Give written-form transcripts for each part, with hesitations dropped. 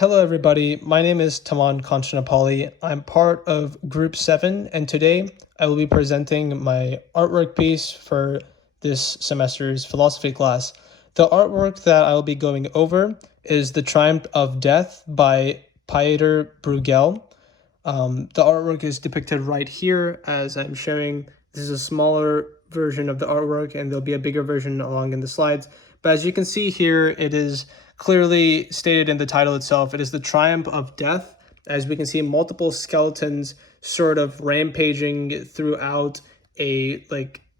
Hello everybody, my name is Taman Kanchanapalli. I'm part of Group 7 and today I will be presenting my artwork piece for this semester's philosophy class. The artwork that I will be going over is The Triumph of Death by Pieter Bruegel. The artwork is depicted right here as I'm showing. This is a smaller version of the artwork and there'll be a bigger version along in the slides. But as you can see here, it is clearly stated in the title itself. It is the triumph of death. As we can see, multiple skeletons sort of rampaging throughout a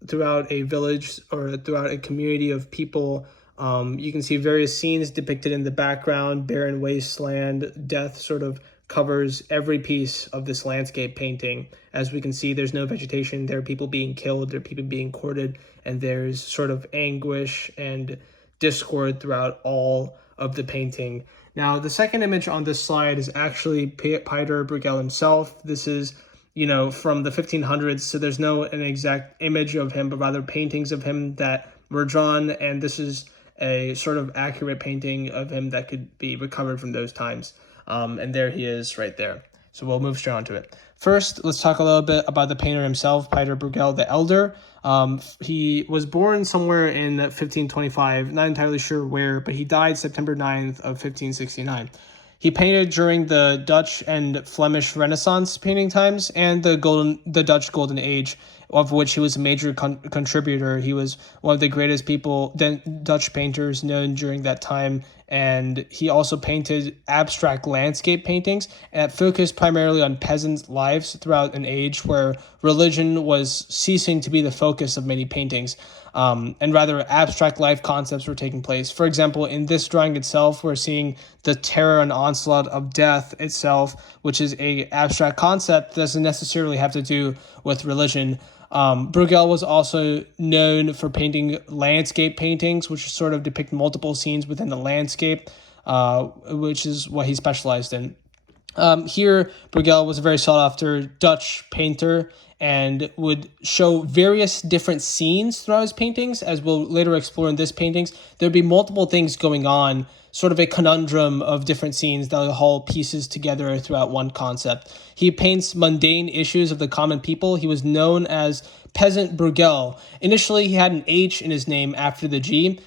village or throughout a community of people. You can see various scenes depicted in the background, barren wasteland, death sort of covers every piece of this landscape painting. As we can see, there's no vegetation. There are people being killed, there are people being courted, and there's sort of anguish and discord throughout all of the painting. Now, the second image on this slide is actually Pieter Bruegel himself. This is, from the 1500s, so there's no an exact image of him, but rather paintings of him that were drawn, and this is a sort of accurate painting of him that could be recovered from those times. And there he is right there. So we'll move straight on to it. First, let's talk a little bit about the painter himself, Pieter Bruegel the Elder. He was born somewhere in 1525, not entirely sure where, but he died September 9th of 1569. He painted during the Dutch and Flemish Renaissance painting times and the Dutch Golden Age, of which he was a major contributor. He was one of the greatest Dutch painters known during that time, and he also painted abstract landscape paintings that focused primarily on peasants' lives throughout an age where religion was ceasing to be the focus of many paintings, and rather abstract life concepts were taking place. For example, in this drawing itself, we're seeing the terror and onslaught of death itself, which is a abstract concept that doesn't necessarily have to do with religion. Bruegel was also known for painting landscape paintings, which sort of depict multiple scenes within the landscape, which is what he specialized in. Here, Bruegel was a very sought-after Dutch painter and would show various different scenes throughout his paintings. As we'll later explore in this paintings, there'd be multiple things going on, sort of a conundrum of different scenes that all pieces together throughout one concept. He paints mundane issues of the common people. He was known as Peasant Bruegel. Initially, he had an H in his name after the G,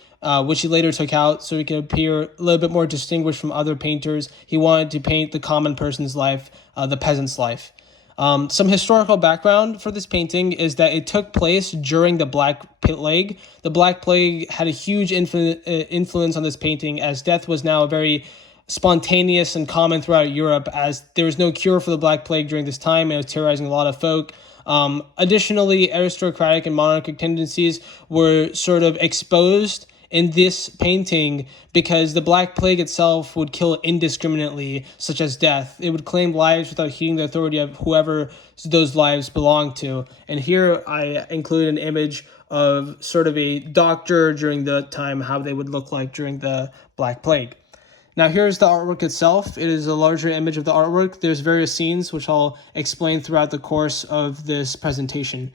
which he later took out so he could appear a little bit more distinguished from other painters. He wanted to paint the common person's life, the peasant's life. Some historical background for this painting is that it took place during the Black Plague. The Black Plague had a huge influence on this painting, as death was now very spontaneous and common throughout Europe, as there was no cure for the Black Plague during this time, and it was terrorizing a lot of folk. Additionally, aristocratic and monarchic tendencies were sort of exposed in this painting because the Black Plague itself would kill indiscriminately, such as death. It would claim lives without heeding the authority of whoever those lives belonged to. And here I include an image of sort of a doctor during the time, how they would look like during the Black Plague. Now here's the artwork itself. It is a larger image of the artwork. There's various scenes, which I'll explain throughout the course of this presentation.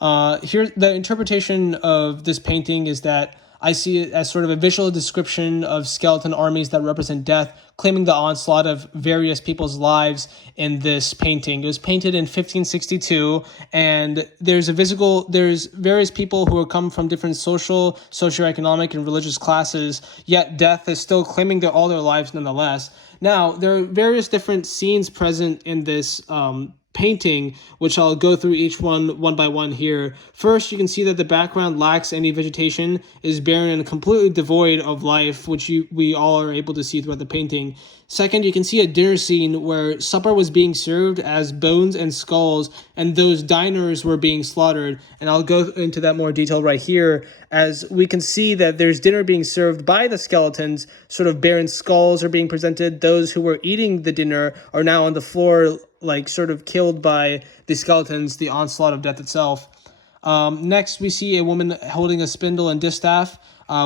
Here, the interpretation of this painting is that I see it as sort of a visual description of skeleton armies that represent death, claiming the onslaught of various people's lives in this painting. It was painted in 1562, and there's various people who come from different socioeconomic, and religious classes, yet death is still claiming all their lives nonetheless. Now, there are various different scenes present in this painting, which I'll go through each one by one here. First, you can see that the background lacks any vegetation, is barren and completely devoid of life, which we all are able to see throughout the painting. Second, you can see a dinner scene where supper was being served as bones and skulls, and those diners were being slaughtered. And I'll go into that more detail right here, as we can see that there's dinner being served by the skeletons, sort of barren skulls are being presented. Those who were eating the dinner are now on the floor, like sort of killed by the skeletons, the onslaught of death itself. Next, we see a woman holding a spindle and distaff,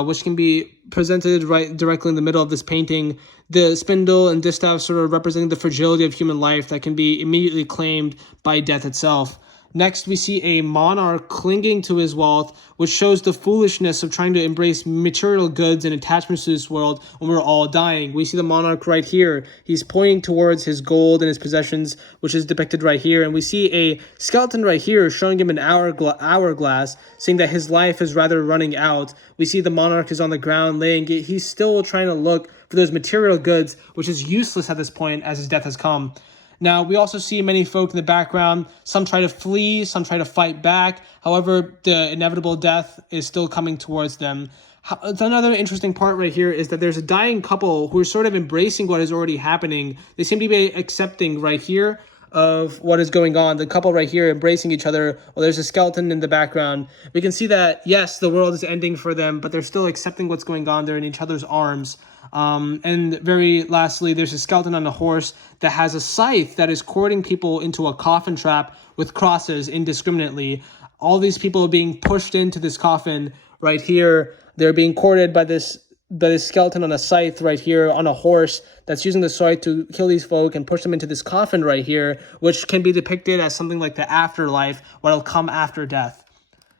which can be presented right directly in the middle of this painting. The spindle and distaff sort of representing the fragility of human life that can be immediately claimed by death itself. Next, we see a monarch clinging to his wealth, which shows the foolishness of trying to embrace material goods and attachments to this world when we're all dying. We see the monarch right here. He's pointing towards his gold and his possessions, which is depicted right here. And we see a skeleton right here showing him an hourglass, saying that his life is rather running out. We see the monarch is on the ground laying it. He's still trying to look for those material goods, which is useless at this point as his death has come. Now, we also see many folk in the background. Some try to flee, some try to fight back. However, the inevitable death is still coming towards them. Another interesting part right here is that there's a dying couple who are sort of embracing what is already happening. They seem to be accepting right here of what is going on. The couple right here embracing each other. Well, there's a skeleton in the background. We can see that, yes, the world is ending for them, but they're still accepting what's going on. They're in each other's arms. And very lastly, there's a skeleton on a horse that has a scythe that is courting people into a coffin trap with crosses indiscriminately. All these people are being pushed into this coffin right here. They're being courted by this skeleton on a scythe right here on a horse that's using the scythe to kill these folk and push them into this coffin right here, which can be depicted as something like the afterlife, what'll come after death.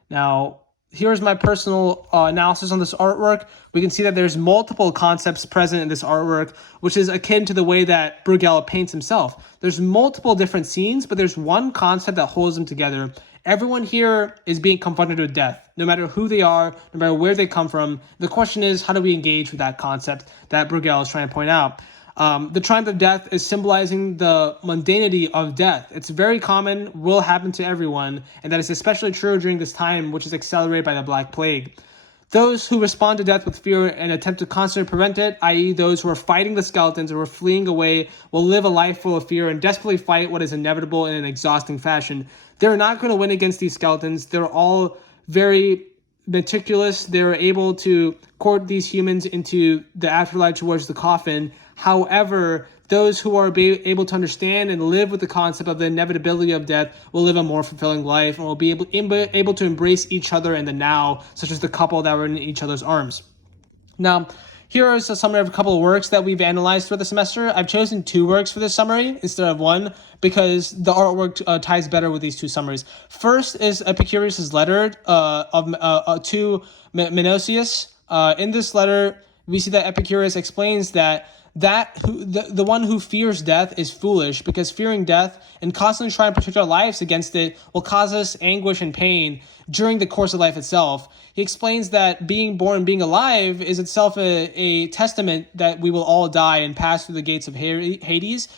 Now, here's my personal analysis on this artwork. We can see that there's multiple concepts present in this artwork, which is akin to the way that Bruegel paints himself. There's multiple different scenes, but there's one concept that holds them together. Everyone here is being confronted with death, no matter who they are, no matter where they come from. The question is, how do we engage with that concept that Bruegel is trying to point out? The triumph of death is symbolizing the mundanity of death. It's very common, will happen to everyone, and that is especially true during this time, which is accelerated by the Black Plague. Those who respond to death with fear and attempt to constantly prevent it, i.e. those who are fighting the skeletons or are fleeing away, will live a life full of fear and desperately fight what is inevitable in an exhausting fashion. They're not going to win against these skeletons. They're all very meticulous. They're able to court these humans into the afterlife towards the coffin. However, those who are able to understand and live with the concept of the inevitability of death will live a more fulfilling life and will be able to embrace each other in the now, such as the couple that were in each other's arms. Now, here is a summary of a couple of works that we've analyzed for the semester. I've chosen 2 works for this summary instead of 1 because the artwork ties better with these 2 summaries. First is Epicurus' letter to Menocius. In this letter, we see that Epicurus explains that the one who fears death is foolish, because fearing death and constantly trying to protect our lives against it will cause us anguish and pain during the course of life itself. He explains that being born and being alive is itself a testament that we will all die and pass through the gates of Hades,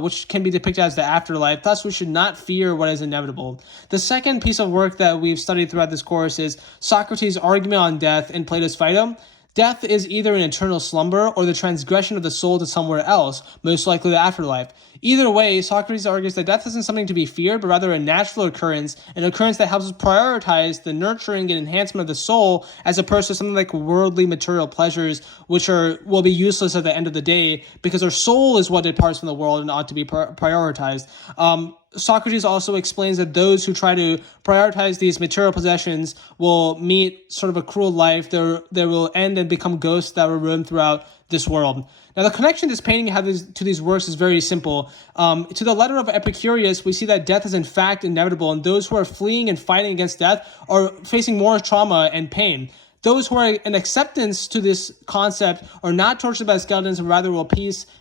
which can be depicted as the afterlife. Thus, we should not fear what is inevitable. The second piece of work that we've studied throughout this course is Socrates' argument on death in Plato's Phaedo. Death is either an eternal slumber or the transgression of the soul to somewhere else, most likely the afterlife. Either way, Socrates argues that death isn't something to be feared, but rather a natural occurrence, an occurrence that helps us prioritize the nurturing and enhancement of the soul as opposed to something like worldly material pleasures, which will be useless at the end of the day, because our soul is what departs from the world and ought to be prioritized. Socrates also explains that those who try to prioritize these material possessions will meet sort of a cruel life. They will end and become ghosts that will roam throughout this world. Now, the connection this painting has to these works is very simple. To the letter of Epicurus, we see that death is in fact inevitable, and those who are fleeing and fighting against death are facing more trauma and pain. Those who are in acceptance to this concept are not tortured by skeletons, and rather will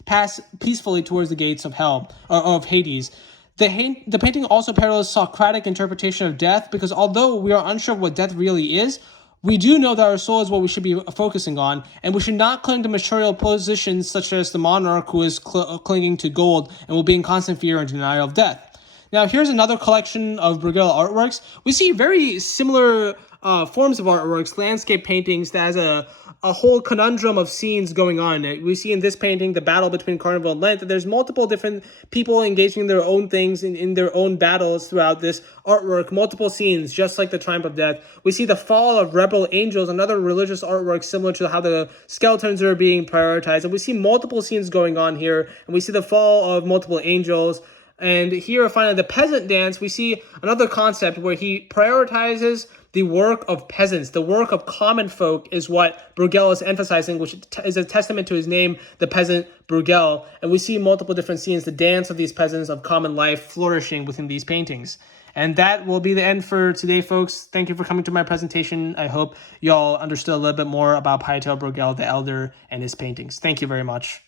pass peacefully towards the gates of hell, or of Hades. The painting also parallels Socratic interpretation of death, because although we are unsure of what death really is, we do know that our soul is what we should be focusing on, and we should not cling to material positions such as the monarch who is clinging to gold and will be in constant fear and denial of death. Now, here's another collection of Bruegel artworks. We see very similar forms of artworks, landscape paintings that has a whole conundrum of scenes going on. We see in this painting the battle between Carnival and Lent. There's multiple different people engaging in their own things, in their own battles throughout this artwork, multiple scenes, just like the Triumph of Death. We see the fall of rebel angels, another religious artwork similar to how the skeletons are being prioritized. And we see multiple scenes going on here, and we see the fall of multiple angels. And here, finally, the peasant dance, we see another concept where he prioritizes the work of peasants. The work of common folk is what Bruegel is emphasizing, which is a testament to his name, the peasant Bruegel. And we see multiple different scenes, the dance of these peasants of common life flourishing within these paintings. And that will be the end for today, folks. Thank you for coming to my presentation. I hope y'all understood a little bit more about Pieter Bruegel the Elder and his paintings. Thank you very much.